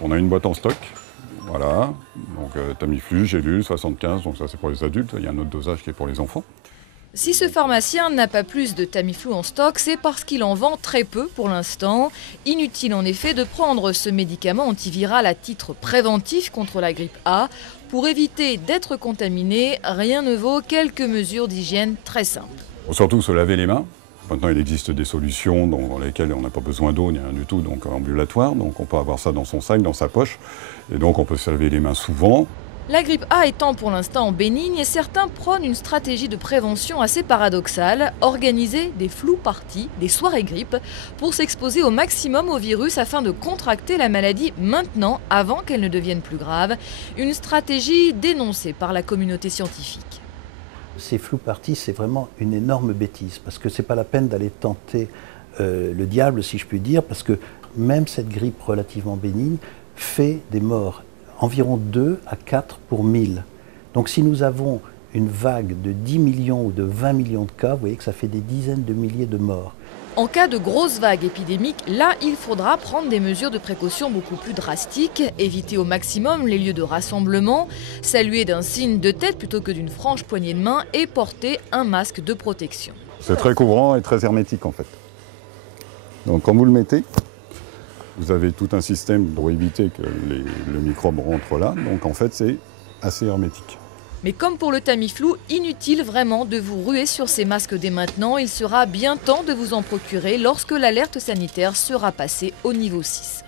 On a une boîte en stock, voilà, donc Tamiflu, Gélule, 75, donc ça c'est pour les adultes, il y a un autre dosage qui est pour les enfants. Si ce pharmacien n'a pas plus de Tamiflu en stock, c'est parce qu'il en vend très peu pour l'instant. Inutile en effet de prendre ce médicament antiviral à titre préventif contre la grippe A. Pour éviter d'être contaminé, rien ne vaut quelques mesures d'hygiène très simples. Surtout se laver les mains. Maintenant, il existe des solutions dans lesquelles on n'a pas besoin d'eau ni rien du tout, donc ambulatoire. Donc on peut avoir ça dans son sac, dans sa poche. Et donc on peut se laver les mains souvent. La grippe A étant pour l'instant bénigne, certains prônent une stratégie de prévention assez paradoxale, organiser des flou-parties, des soirées grippe, pour s'exposer au maximum au virus afin de contracter la maladie maintenant, avant qu'elle ne devienne plus grave. Une stratégie dénoncée par la communauté scientifique. Ces flou-parties, c'est vraiment une énorme bêtise, parce que c'est pas la peine d'aller tenter le diable, si je puis dire, parce que même cette grippe relativement bénigne fait des morts. Environ 2 à 4 pour 1000. Donc si nous avons une vague de 10 millions ou de 20 millions de cas, vous voyez que ça fait des dizaines de milliers de morts. En cas de grosse vague épidémique, là, il faudra prendre des mesures de précaution beaucoup plus drastiques, éviter au maximum les lieux de rassemblement, saluer d'un signe de tête plutôt que d'une franche poignée de main et porter un masque de protection. C'est très couvrant et très hermétique en fait. Donc quand vous le mettez, vous avez tout un système pour éviter que le microbe rentre là, donc en fait c'est assez hermétique. Mais comme pour le Tamiflu, inutile vraiment de vous ruer sur ces masques dès maintenant. Il sera bien temps de vous en procurer lorsque l'alerte sanitaire sera passée au niveau 6.